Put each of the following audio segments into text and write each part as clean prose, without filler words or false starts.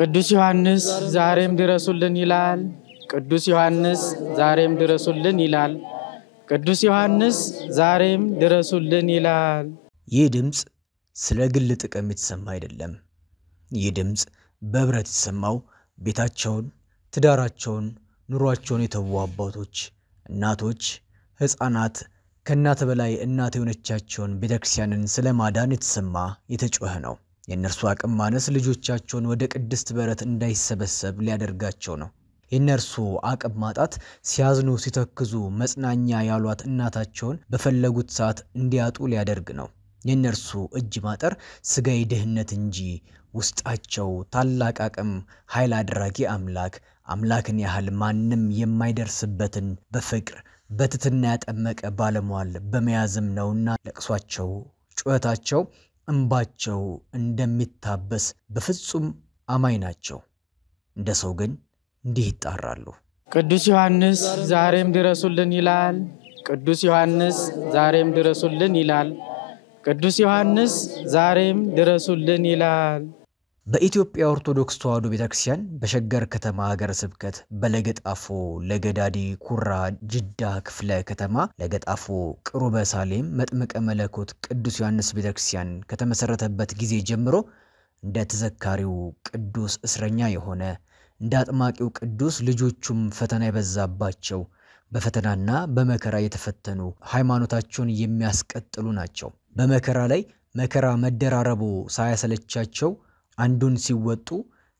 ቅዱስ ዮሐንስ ዛሬም ድረሱልን ይላል። ቅዱስ ዮሐንስ ዛሬም ድረሱልን ይላል። ቅዱስ ዮሐንስ ዛሬም ድረሱልን ይላል። ይህ ድምጽ ስለ ግል ጥቅም የተሰማ አይደለም። ይህ ድምጽ በህብረት የተሰማው ቤታቸውን፣ ትዳራቸውን፣ ኑሯቸውን የተዉ አባቶች፣ እናቶች፣ ህፃናት ከእናት በላይ እናት የሆነቻቸውን ቤተክርስቲያንን ስለማዳን የተሰማ የተጮኸ ነው። የነርሱ አቅም ማነስ ልጆቻቸውን ወደ ቅድስት በረት እንዳይሰበሰብ ሊያደርጋቸው ነው። የነርሱ አቅም ማጣት ሲያዝኑ ሲተክዙ መጽናኛ ያሏት እናታቸውን በፈለጉት ሰዓት እንዲያጡ ሊያደርግ ነው። የነርሱ እጅ ማጠር ስጋይ ድህነት እንጂ ውስጣቸው ታላቅ አቅም ኃይል አድራጊ አምላክን ያህል ማንም የማይደርስበትን በፍቅር በትትና ያጠመቀ ባለሟል በመያዝም ነውና ለቅሷቸው ጩኸታቸው እንባቸው እንደሚታበስ በፍጹም አማኝ ናቸው። እንደ ሰው ግን እንዲህ ይጣራሉ። ቅዱስ ዮሐንስ ዛሬም ድረሱልን ይላል። ቅዱስ ዮሐንስ ዛሬም ድረሱልን ይላል። ቅዱስ ዮሐንስ ዛሬም ድረሱልን ይላል። በኢትዮጵያ ኦርቶዶክስ ተዋሕዶ ቤተክርስቲያን በሸገር ከተማ ሀገረ ስብከት በለገጣፎ ለገዳዲ ኩራ ጅዳ ክፍለ ከተማ ለገጣፎ ቅሩበ ሳሌም መጥምቀ መለኮት ቅዱስ ዮሐንስ ቤተክርስቲያን ከተመሰረተበት ጊዜ ጀምሮ እንደ ተዘካሪው ቅዱስ እስረኛ የሆነ እንደ አጥማቂው ቅዱስ ልጆቹም ፈተና የበዛባቸው በፈተናና በመከራ የተፈተኑ ሃይማኖታቸውን የሚያስቀጥሉ ናቸው። በመከራ ላይ መከራ መደራረቡ ሳያሰለቻቸው አንዱን ሲወጡ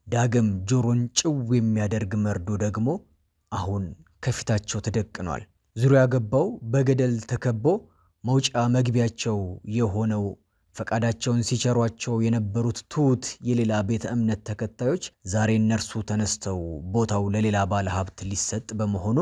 ዳግም ጆሮን ጭው የሚያደርግ መርዶ ደግሞ አሁን ከፊታቸው ተደቅኗል። ዙሪያ ገባው በገደል ተከቦ መውጫ መግቢያቸው የሆነው ፈቃዳቸውን ሲቸሯቸው የነበሩት ትሁት የሌላ ቤተ እምነት ተከታዮች ዛሬ እነርሱ ተነስተው ቦታው ለሌላ ባለ ሀብት ሊሰጥ በመሆኑ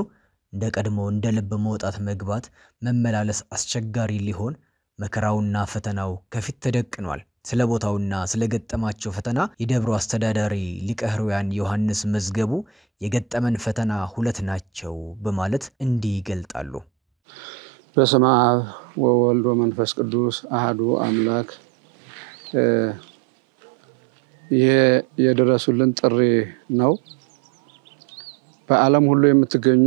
እንደ ቀድሞ እንደ ልብ መውጣት መግባት መመላለስ አስቸጋሪ ሊሆን መከራውና ፈተናው ከፊት ተደቅኗል። ስለ ቦታውና ስለ ገጠማቸው ፈተና የደብሩ አስተዳዳሪ ሊቀ ሕሩያን ዮሐንስ መዝገቡ የገጠመን ፈተና ሁለት ናቸው በማለት እንዲህ ይገልጣሉ። በስመ አብ ወወልድ ወመንፈስ ቅዱስ አሐዱ አምላክ። ይሄ የድረሱልን ጥሪ ነው። በዓለም ሁሉ የምትገኙ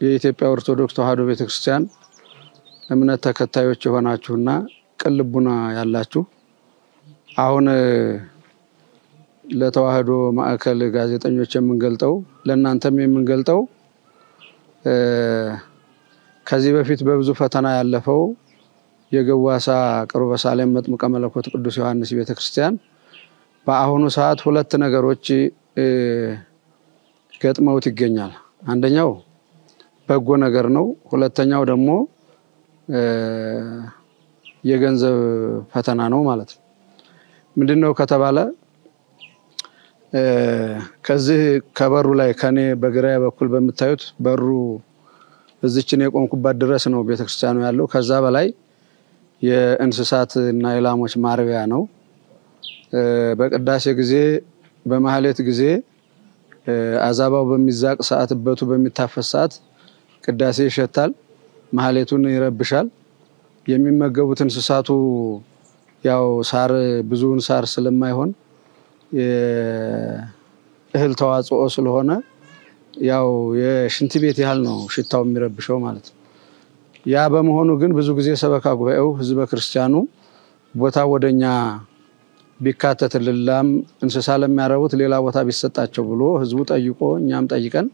የኢትዮጵያ ኦርቶዶክስ ተዋሕዶ ቤተክርስቲያን እምነት ተከታዮች የሆናችሁና ቅን ልቡና ያላችሁ አሁን ለተዋሕዶ ማዕከል ጋዜጠኞች የምንገልጠው ለእናንተም የምንገልጠው ከዚህ በፊት በብዙ ፈተና ያለፈው የገዋሳ ቅሩበ ሳሌም መጥምቀ መለኮት ቅዱስ ዮሐንስ ቤተክርስቲያን በአሁኑ ሰዓት ሁለት ነገሮች ገጥመውት ይገኛል። አንደኛው በጎ ነገር ነው። ሁለተኛው ደግሞ የገንዘብ ፈተና ነው ማለት ነው። ምንድነው ከተባለ ከዚህ ከበሩ ላይ ከኔ በግራዬ በኩል በመታዩት በሩ እዚችን የቆምኩባት ድረስ ነው ቤተክርስቲያኑ ያለው። ከዛ በላይ የእንስሳት እና የላሞች ማርቢያ ነው። በቅዳሴ ጊዜ በማህሌት ጊዜ አዛባው በሚዛቅ ሰዓት በቱ በሚታፈስ ሰዓት ቅዳሴ ይሸታል፣ ማህሌቱን ይረብሻል። የሚመገቡት እንስሳቱ ያው ሳር ብዙውን ሳር ስለማይሆን የእህል ተዋጽኦ ስለሆነ ያው የሽንት ቤት ያህል ነው ሽታው የሚረብሸው ማለት ነው። ያ በመሆኑ ግን ብዙ ጊዜ ሰበካ ጉባኤው ህዝበ ክርስቲያኑ ቦታ ወደኛ ቢካተትልላም እንስሳ ለሚያረቡት ሌላ ቦታ ቢሰጣቸው ብሎ ህዝቡ ጠይቆ እኛም ጠይቀን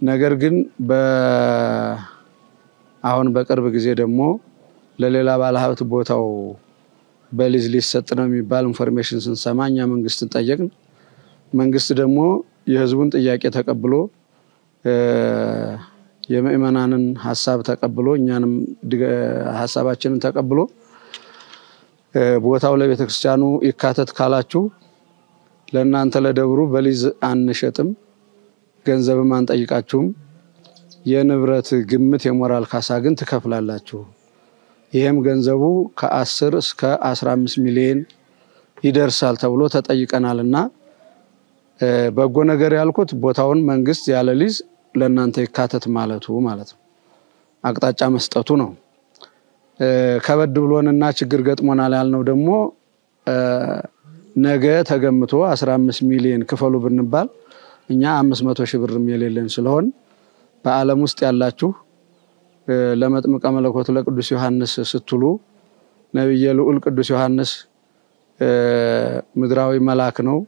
ነገር ግን አሁን በቅርብ ጊዜ ደግሞ ለሌላ ባለ ሀብት ቦታው በሊዝ ሊሰጥ ነው የሚባል ኢንፎርሜሽን ስንሰማ እኛ መንግስትን ጠየቅን። መንግስት ደግሞ የህዝቡን ጥያቄ ተቀብሎ የምእመናንን ሐሳብ ተቀብሎ እኛንም ሐሳባችንን ተቀብሎ ቦታው ለቤተክርስቲያኑ ይካተት ካላችሁ ለእናንተ ለደብሩ በሊዝ አንሸጥም፣ ገንዘብም አንጠይቃችሁም፣ የንብረት ግምት የሞራል ካሳ ግን ትከፍላላችሁ። ይሄም ገንዘቡ ከ10 እስከ 15 ሚሊዮን ይደርሳል ተብሎ ተጠይቀናልና በጎ ነገር ያልኩት ቦታውን መንግስት ያለ ሊዝ ለእናንተ ይካተት ማለቱ ማለት ነው። አቅጣጫ መስጠቱ ነው። ከበድ ብሎንና ችግር ገጥሞናል ያልነው ደግሞ ነገ ተገምቶ 15 ሚሊዮን ክፈሉ ብንባል እኛ 500 ሺህ ብር የሌለን ስለሆን በዓለም ውስጥ ያላችሁ ለመጥምቀ መለኮት ለቅዱስ ዮሐንስ ስትሉ ነብየ ልዑል ቅዱስ ዮሐንስ ምድራዊ መልአክ ነው።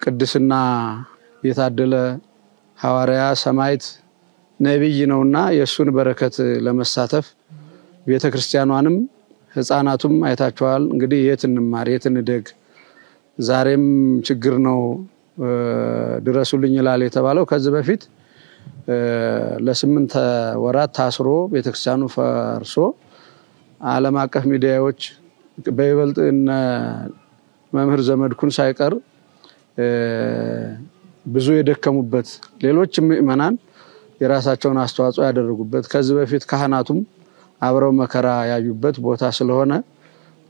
ቅድስና የታደለ ሐዋርያ ሰማዕት ነብይ ነውና የሱን በረከት ለመሳተፍ ቤተክርስቲያኗንም ህፃናቱም አይታቸዋል። እንግዲህ የት እንማር የት እንደግ ዛሬም ችግር ነው ድረሱልኝ ይላል የተባለው ከዚህ በፊት ለ8 ወራት ታስሮ ቤተክርስቲያኑ ፈርሶ ዓለም አቀፍ ሚዲያዎች በይበልጥ መምህር ዘመድኩን ሳይቀር ብዙ የደከሙበት ሌሎች ምእመናን የራሳቸውን አስተዋጽኦ ያደረጉበት ከዚህ በፊት ካህናቱም አብረው መከራ ያዩበት ቦታ ስለሆነ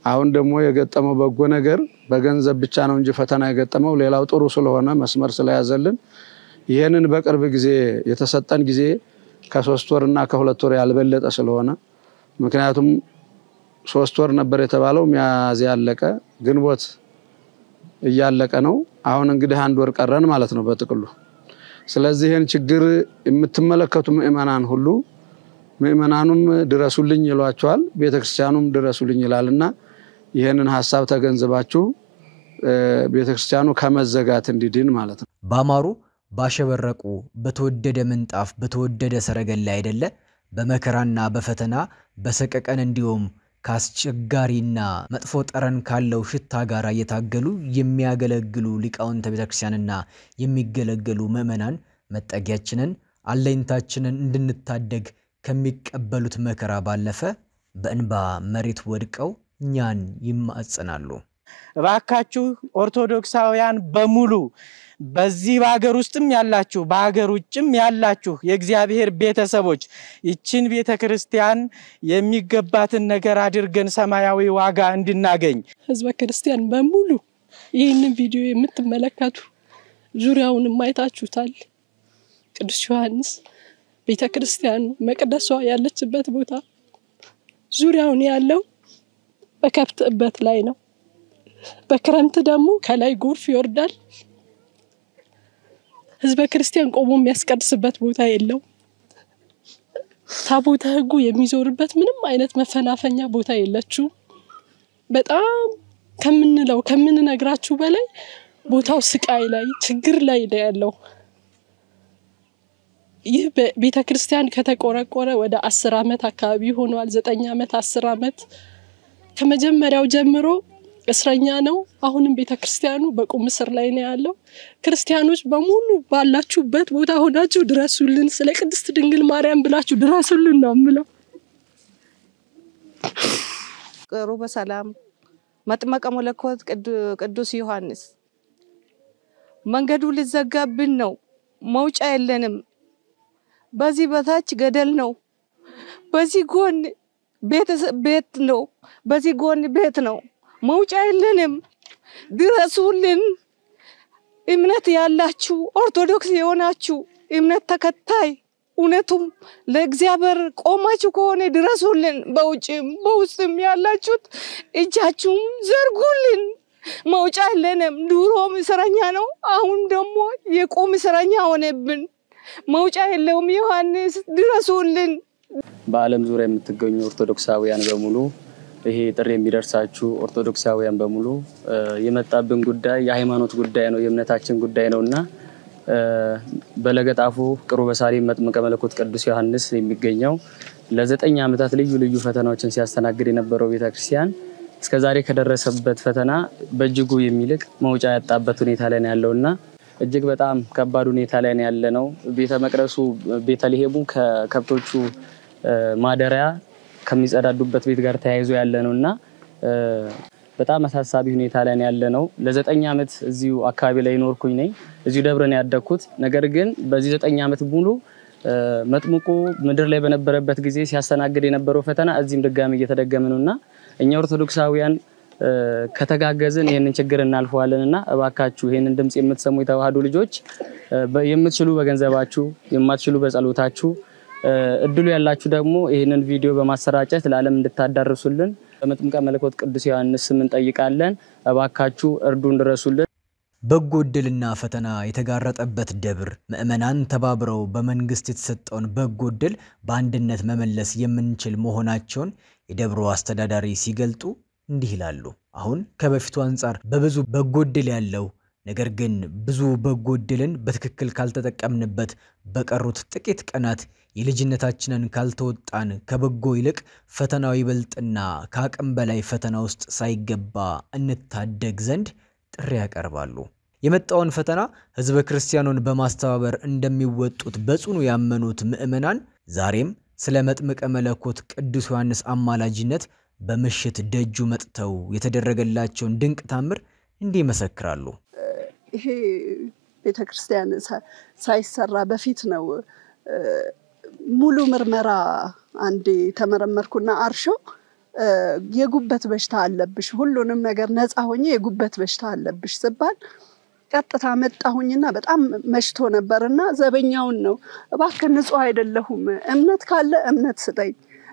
አሁን ደግሞ የገጠመው በጎ ነገር በገንዘብ ብቻ ነው እንጂ ፈተና የገጠመው ሌላው ጥሩ ስለሆነ መስመር ስለያዘልን ይሄንን በቅርብ ጊዜ የተሰጠን ጊዜ ከ3 ወርና ከ2 ወር ያልበለጠ ስለሆነ ምክንያቱም 3 ወር ነበር የተባለው ሚያዝያ ያለቀ ግንቦት እያለቀ ነው። አሁን እንግዲህ 1 ወር ቀረን ማለት ነው በጥቅሉ። ስለዚህ ይሄን ችግር የምትመለከቱ ምእመናን ሁሉ ምእመናኑም ድረሱልኝ ይሏቸዋል ቤተክርስቲያኑም ድረሱልኝ ይላልና ይሄንን ሐሳብ ተገንዝባችሁ ቤተክርስቲያኑ ከመዘጋት እንዲድን ማለት ነው። ባማሩ ባሸበረቁ በተወደደ ምንጣፍ በተወደደ ሰረገላ አይደለ በመከራና በፈተና በሰቀቀን እንዲሁም ካስቸጋሪና መጥፎ ጠረን ካለው ሽታ ጋር እየታገሉ የሚያገለግሉ ሊቃውንተ ቤተክርስቲያንና የሚገለገሉ ምእመናን መጠጊያችንን አለኝታችንን እንድንታደግ ከሚቀበሉት መከራ ባለፈ በእንባ መሬት ወድቀው እኛን ይማጸናሉ። እባካችሁ ኦርቶዶክሳውያን በሙሉ በዚህ በአገር ውስጥም ያላችሁ በአገር ውጭም ያላችሁ የእግዚአብሔር ቤተሰቦች ይችን ቤተክርስቲያን የሚገባትን ነገር አድርገን ሰማያዊ ዋጋ እንድናገኝ ህዝበ ክርስቲያን በሙሉ ይህንን ቪዲዮ የምትመለከቱ ዙሪያውን ማይታችሁታል። ቅዱስ ዮሐንስ ቤተክርስቲያኑ መቅደሷ ያለችበት ቦታ ዙሪያውን ያለው በከብት እበት ላይ ነው። በክረምት ደግሞ ከላይ ጎርፍ ይወርዳል። ህዝበ ክርስቲያን ቆሞ የሚያስቀድስበት ቦታ የለው። ታቦተ ሕጉ የሚዞርበት ምንም አይነት መፈናፈኛ ቦታ የለችው። በጣም ከምንነግራችሁ በላይ ቦታው ስቃይ ላይ ችግር ላይ ነው ያለው። ይህ ቤተክርስቲያን ከተቆረቆረ ወደ 10 አመት አካባቢ ሆኗል። 9 አመት 10 አመት ከመጀመሪያው ጀምሮ እስረኛ ነው። አሁንም ቤተክርስቲያኑ በቁም እስር ላይ ነው ያለው። ክርስቲያኖች በሙሉ ባላችሁበት ቦታ ሆናችሁ ድረሱልን፣ ስለ ቅድስት ድንግል ማርያም ብላችሁ ድረሱልን ነው የምለው። ቅሩ በሰላም መጥመቀ መለኮት ቅዱስ ዮሐንስ መንገዱ ሊዘጋብን ነው። መውጫ የለንም። በዚህ በታች ገደል ነው። በዚህ ጎን ቤት ነው። በዚህ ጎን ቤት ነው። መውጫ የለንም። ድረሱልን። እምነት ያላችሁ ኦርቶዶክስ የሆናችሁ እምነት ተከታይ እውነቱም ለእግዚአብሔር ቆማችሁ ከሆነ ድረሱልን። በውጭም በውስጥም ያላችሁት እጃችሁን ዘርጉልን። መውጫ የለንም። ድሮም እስረኛ ነው፣ አሁን ደግሞ የቁም እስረኛ ሆነብን። መውጫ የለውም። ዮሐንስ ድረሱልን። በዓለም ዙሪያ የምትገኙ ኦርቶዶክሳውያን በሙሉ ይሄ ጥሪ የሚደርሳችሁ ኦርቶዶክሳውያን በሙሉ የመጣብን ጉዳይ የሃይማኖት ጉዳይ ነው፣ የእምነታችን ጉዳይ ነውና በለገጣፉ ቅሩበ ሳሌም መጥምቀ መለኮት ቅዱስ ዮሐንስ የሚገኘው ለ9 ዓመታት ልዩ ልዩ ፈተናዎችን ሲያስተናግድ የነበረው ቤተክርስቲያን እስከዛሬ ከደረሰበት ፈተና በእጅጉ የሚልቅ መውጫ ያጣበት ሁኔታ ላይ ነው ያለውና እጅግ በጣም ከባድ ሁኔታ ላይ ነው ያለነው። ቤተ መቅደሱ ቤተልሔሙ ከከብቶቹ ማደሪያ ከሚጸዳዱበት ቤት ጋር ተያይዞ ያለነውና በጣም አሳሳቢ ሁኔታ ላይ ነው ያለነው። ለ9 ዓመት እዚሁ አካባቢ ላይ ኖርኩኝ ነኝ። እዚሁ ደብረ ነው ያደኩት። ነገር ግን በዚህ 9 ዓመት ሙሉ መጥምቁ ምድር ላይ በነበረበት ጊዜ ሲያስተናግድ የነበረው ፈተና እዚህም ድጋሚ እየተደገመ ነውና እኛ ኦርቶዶክሳውያን ከተጋገዝን ይሄንን ችግር እናልፈዋለንና እባካችሁ ይሄንን ድምጽ የምትሰሙ የተዋህዶ ልጆች የምትችሉ በገንዘባችሁ የማትችሉ በጸሎታችሁ እድሉ ያላችሁ ደግሞ ይሄንን ቪዲዮ በማሰራጨት ለዓለም እንድታዳርሱልን በመጥምቀ መለኮት ቅዱስ ዮሐንስ ስም እንጠይቃለን። እባካችሁ እርዱን ድረሱልን። በጎ ዕድልና ፈተና የተጋረጠበት ደብር ምእመናን ተባብረው በመንግስት የተሰጠውን በጎ ዕድል በአንድነት መመለስ የምንችል መሆናቸውን የደብሩ አስተዳዳሪ ሲገልጡ እንዲህ ይላሉ። አሁን ከበፊቱ አንፃር በብዙ በጎ ዕድል ያለው ነገር ግን ብዙ በጎ ዕድልን በትክክል ካልተጠቀምንበት በቀሩት ጥቂት ቀናት የልጅነታችንን ካልተወጣን ከበጎ ይልቅ ፈተናው ይበልጥና ከአቅም በላይ ፈተና ውስጥ ሳይገባ እንታደግ ዘንድ ጥሪ ያቀርባሉ። የመጣውን ፈተና ህዝበ ክርስቲያኑን በማስተባበር እንደሚወጡት በጽኑ ያመኑት ምእመናን ዛሬም ስለ መጥምቀ መለኮት ቅዱስ ዮሐንስ አማላጅነት በምሽት ደጁ መጥተው የተደረገላቸውን ድንቅ ታምር እንዲህ መሰክራሉ። ይሄ ቤተክርስቲያን ሳይሰራ በፊት ነው ሙሉ ምርመራ አንዴ ተመረመርኩና አርሾ የጉበት በሽታ አለብሽ ሁሉንም ነገር ነፃ ሆኜ የጉበት በሽታ አለብሽ ሲባል ቀጥታ መጣሁኝና በጣም መሽቶ ነበርና ዘበኛውን ነው እባክህ ንጹህ አይደለሁም እምነት ካለ እምነት ስጠኝ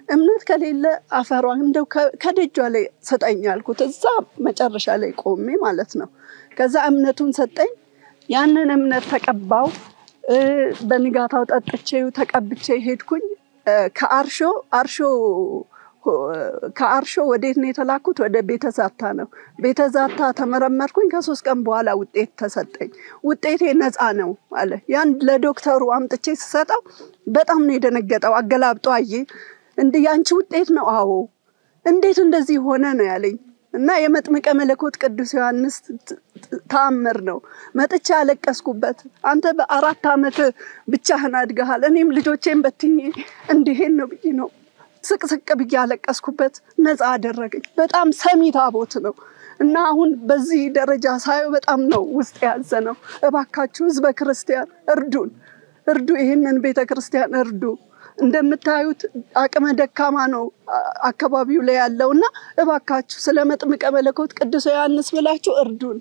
እምነት ከሌለ አፈሯን እንደው ከደጇ ላይ ሰጠኝ አልኩት። እዛ መጨረሻ ላይ ቆሜ ማለት ነው። ከዛ እምነቱን ሰጠኝ። ያንን እምነት ተቀባው። በንጋታው ጠጥቼው ተቀብቼ ሄድኩኝ። ከአርሾ ወዴት ነው የተላኩት? ወደ ቤተዛታ ነው። ቤተዛታ ተመረመርኩኝ። ከ3 ቀን በኋላ ውጤት ተሰጠኝ። ውጤቴ ነፃ ነው አለ። ያን ለዶክተሩ አምጥቼ ስሰጠው በጣም ነው የደነገጠው። አገላብጦ አየ። እንዴ ያንቺ ውጤት ነው? አዎ። እንዴት እንደዚህ ሆነ ነው ያለኝ። እና የመጥምቀ መለኮት ቅዱስ ዮሐንስ ተአምር ነው። መጥቻ አለቀስኩበት። አንተ በ4 ዓመት ብቻህን አድገሃል፣ እኔም ልጆቼን በትኜ እንዲሄን ነው ብዬ ነው ስቅስቅ ብዬ አለቀስኩበት። ነፃ አደረገኝ። በጣም ሰሚ ታቦት ነው። እና አሁን በዚህ ደረጃ ሳየው በጣም ነው ውስጥ ያዘነው። እባካችሁ ህዝበ ክርስቲያን እርዱ፣ ይሄንን ቤተክርስቲያን እርዱ። እንደምታዩት አቅመ ደካማ ነው አካባቢው ላይ ያለውና እባካችሁ ስለ መጥምቀ መለኮት ቅዱስ ዮሐንስ ብላችሁ እርዱን።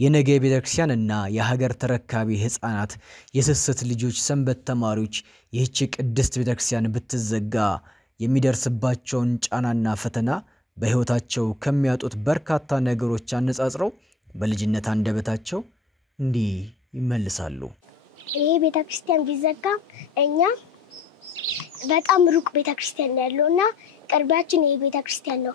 የነገ ቤተክርስቲያንና የሀገር ተረካቢ ህፃናት የስስት ልጆች ሰንበት ተማሪዎች ይህች ቅድስት ቤተክርስቲያን ብትዘጋ የሚደርስባቸውን ጫናና ፈተና በህይወታቸው ከሚያጡት በርካታ ነገሮች አነጻጽረው በልጅነት አንደበታቸው እንዲህ ይመልሳሉ። ይሄ ቤተክርስቲያን ቢዘጋ እኛ በጣም ሩቅ ቤተክርስቲያን ያለውና ቅርባችን ይሄ ቤተክርስቲያን ነው።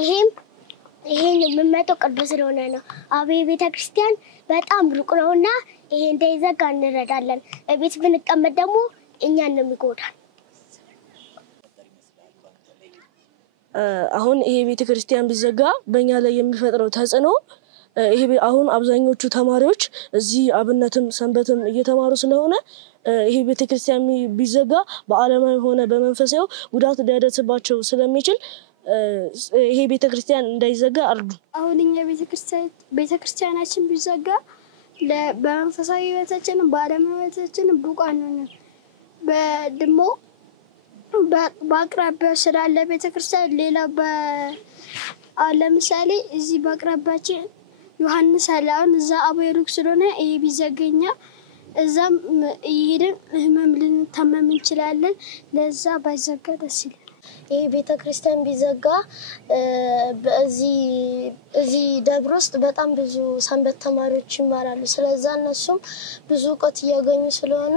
ይሄን የምመጣው ቅዱስ ስለሆነ ነው። አብይ ቤተክርስቲያን በጣም ሩቅ ነውና ይሄ እንዳይዘጋ እንረዳለን። ቤት ብንቀመጥ ደግሞ እኛን ነው የሚጎዳን። አሁን ይሄ ቤተክርስቲያን ቢዘጋ በእኛ ላይ የሚፈጥረው ተጽዕኖ ይሄ አሁን አብዛኞቹ ተማሪዎች እዚህ አብነትም ሰንበትም እየተማሩ ስለሆነ ይሄ ቤተክርስቲያን ቢዘጋ በዓለማዊ ሆነ በመንፈሳዊ ጉዳት ሊያደርስባቸው ስለሚችል ይሄ ቤተክርስቲያን እንዳይዘጋ አርዱ። አሁን እኛ ቤተክርስቲያናችን ቢዘጋ በመንፈሳዊ ህይወታችንም በዓለማዊ ህይወታችንም ቡቃን ነው። በደሞ በአቅራቢያው ስላለ ቤተክርስቲያን ሌላ ለምሳሌ እዚህ በአቅራቢያችን ዮሐንስ አላውን እዛ አበይሩክ ስለሆነ ይሄ ቢዘገኛ እዛም ይሄድን ህመም ልንታመም እንችላለን። ለዛ ባይዘጋ ደስ ይላል። ይሄ ቤተክርስቲያን ቢዘጋ በዚህ ደብር ውስጥ በጣም ብዙ ሰንበት ተማሪዎች ይማራሉ። ስለዛ እነሱም ብዙ ዕውቀት ያገኙ ስለሆነ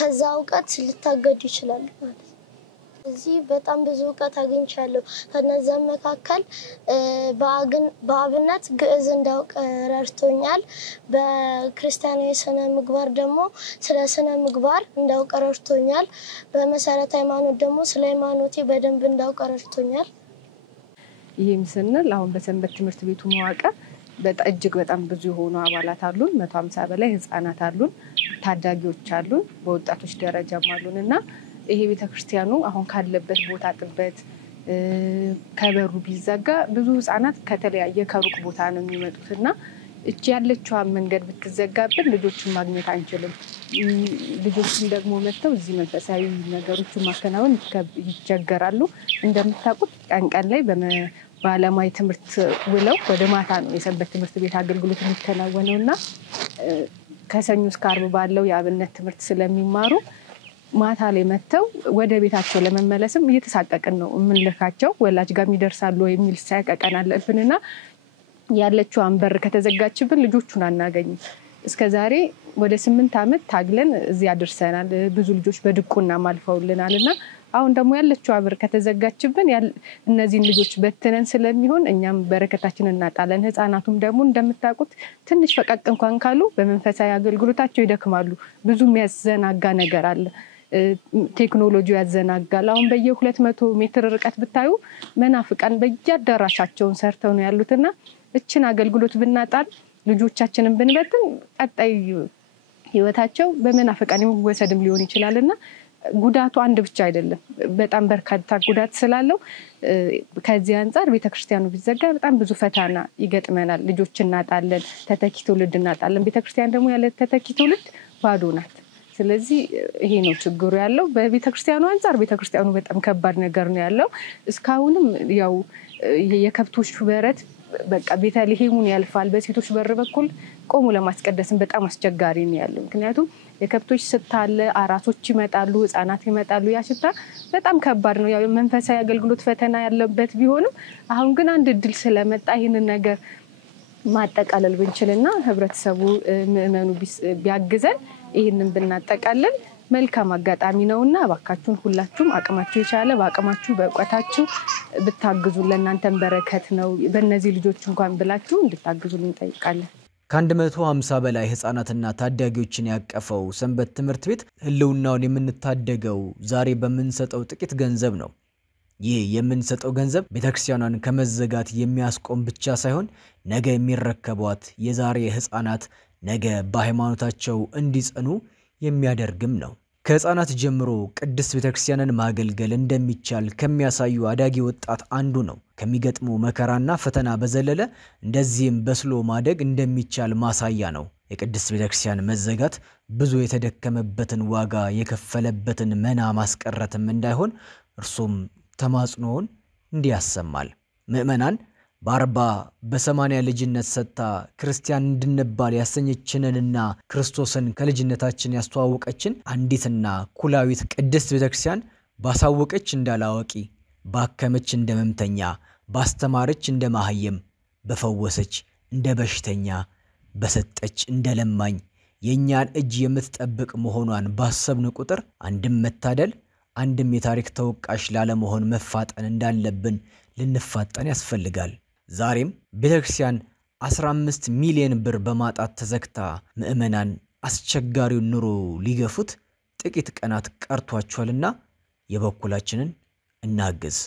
ከዛ ዕውቀት ሊታገዱ ይችላሉ ማለት ነው። እዚህ በጣም ብዙ ዕውቀት አግኝቻለሁ። ከነዛ መካከል በአብነት ግዕዝ እንዳውቅ ረድቶኛል። በክርስቲያናዊ ስነ ምግባር ደግሞ ስለ ስነ ምግባር እንዳውቅ ረድቶኛል። በመሰረተ ሃይማኖት ደግሞ ስለ ሃይማኖቴ በደንብ እንዳውቅ ረድቶኛል። ይሄም ስንል አሁን በሰንበት ትምህርት ቤቱ መዋቅር እጅግ በጣም ብዙ የሆኑ አባላት አሉን። 150 በላይ ህፃናት አሉን፣ ታዳጊዎች አሉን፣ በወጣቶች ደረጃም አሉንና ይሄ ቤተክርስቲያኑ አሁን ካለበት ቦታ ጥበት ከበሩ ቢዘጋ ብዙ ህፃናት ከተለያየ ከሩቅ ቦታ ነው የሚመጡትና እቺ ያለችው መንገድ ብትዘጋብን ልጆችን ማግኘት አንችልም። ልጆችን ደግሞ መጥተው እዚህ መንፈሳዊ ነገሮችን ማከናወን ይቸገራሉ። እንደምታውቁት ቀን ላይ በዓለማዊ ትምህርት ውለው ወደ ማታ ነው የሰንበት ትምህርት ቤት አገልግሎት የሚከናወነውና ከሰኞ እስከ ዓርብ ባለው የአብነት ትምህርት ስለሚማሩ ማታ ላይ መተው ወደ ቤታቸው ለመመለስም እየተሳቀቀን ነው የምንልካቸው። ወላጅ ጋር ይደርሳሉ የሚል ሳቀቀን አለብንና ያለችው አንበር ከተዘጋችብን ልጆቹን አናገኝም። እስከዛሬ ወደ 8 ዓመት ታግለን እዚህ አድርሰናል። ብዙ ልጆች በድቁና ማልፈውልናልና አሁን ደግሞ ያለችው አብር ከተዘጋችብን እነዚህን ልጆች በትነን ስለሚሆን እኛም በረከታችንን እናጣለን። ህፃናቱም ደግሞ እንደምታውቁት ትንሽ ፈቀቅ እንኳን ካሉ በመንፈሳዊ አገልግሎታቸው ይደክማሉ። ብዙ የሚያዘናጋ ነገር አለ። ቴክኖሎጂው ያዘናጋል። አሁን በየ200 ሜትር ርቀት ብታዩ መናፍቃን በየአዳራሻቸውን ሰርተው ነው ያሉትና እችን አገልግሎት ብናጣል ልጆቻችንን ብንበትን ቀጣይ ህይወታቸው በመናፍቃን የሚወሰድም ሊሆን ይችላልና ጉዳቱ አንድ ብቻ አይደለም፣ በጣም በርካታ ጉዳት ስላለው ከዚህ አንፃር ቤተክርስቲያኑ ቢዘጋ በጣም ብዙ ፈተና ይገጥመናል። ልጆች እናጣለን፣ ተተኪ ትውልድ እናጣለን። ቤተክርስቲያን ደግሞ ያለ ተተኪ ትውልድ ባዶ ናት። ስለዚህ ይሄ ነው ችግሩ ያለው። በቤተክርስቲያኑ አንፃር ቤተክርስቲያኑ በጣም ከባድ ነገር ነው ያለው። እስካሁንም ያው የከብቶች በረት በቃ ቤተልሔሙን ያልፋል። በሴቶች በር በኩል ቆሙ ለማስቀደስም በጣም አስቸጋሪ ነው ያለው። ምክንያቱም የከብቶች ስታለ አራሶች ይመጣሉ፣ ህፃናት ይመጣሉ። ያ ሽታ በጣም ከባድ ነው። ያው መንፈሳዊ አገልግሎት ፈተና ያለበት ቢሆንም አሁን ግን አንድ እድል ስለመጣ ይህንን ነገር ማጠቃለል ብንችልና ህብረተሰቡ ምእመኑ ቢያግዘን ይህንን ብናጠቃለል መልካም አጋጣሚ ነውና እባካችሁን ሁላችሁም አቅማችሁ የቻለ በአቅማችሁ በእውቀታችሁ ብታግዙ ለእናንተም በረከት ነው። በእነዚህ ልጆች እንኳን ብላችሁ እንድታግዙልን እንጠይቃለን። ከ150 በላይ ህፃናትና ታዳጊዎችን ያቀፈው ሰንበት ትምህርት ቤት ህልውናውን የምንታደገው ዛሬ በምንሰጠው ጥቂት ገንዘብ ነው። ይህ የምንሰጠው ገንዘብ ቤተክርስቲያኗን ከመዘጋት የሚያስቆም ብቻ ሳይሆን ነገ የሚረከቧት የዛሬ ህፃናት ነገ በሃይማኖታቸው እንዲጸኑ የሚያደርግም ነው። ከህፃናት ጀምሮ ቅድስት ቤተክርስቲያንን ማገልገል እንደሚቻል ከሚያሳዩ አዳጊ ወጣት አንዱ ነው። ከሚገጥሙ መከራና ፈተና በዘለለ እንደዚህም በስሎ ማደግ እንደሚቻል ማሳያ ነው። የቅድስት ቤተክርስቲያን መዘጋት ብዙ የተደከመበትን ዋጋ የከፈለበትን መና ማስቀረትም እንዳይሆን እርሱም ተማጽኖውን እንዲያሰማል። ምእመናን በ40 በ80 ልጅነት ሰጥታ ክርስቲያን እንድንባል ያሰኘችንንና ክርስቶስን ከልጅነታችን ያስተዋወቀችን አንዲትና ኩላዊት ቅድስት ቤተክርስቲያን ባሳወቀች እንዳላዋቂ፣ ባከመች እንደ መምተኛ፣ ባስተማረች እንደ ማህየም፣ በፈወሰች እንደ በሽተኛ፣ በሰጠች እንደ ለማኝ የኛን እጅ የምትጠብቅ መሆኗን ባሰብን ቁጥር አንድም መታደል አንድም የታሪክ ተወቃሽ ላለመሆን መፋጠን እንዳለብን ልንፋጠን ያስፈልጋል። ዛሬም ቤተክርስቲያን 15 ሚሊዮን ብር በማጣት ተዘግታ ምእመናን አስቸጋሪውን ኑሮ ሊገፉት ጥቂት ቀናት ቀርቷቸዋልና የበኩላችንን እናግዝ።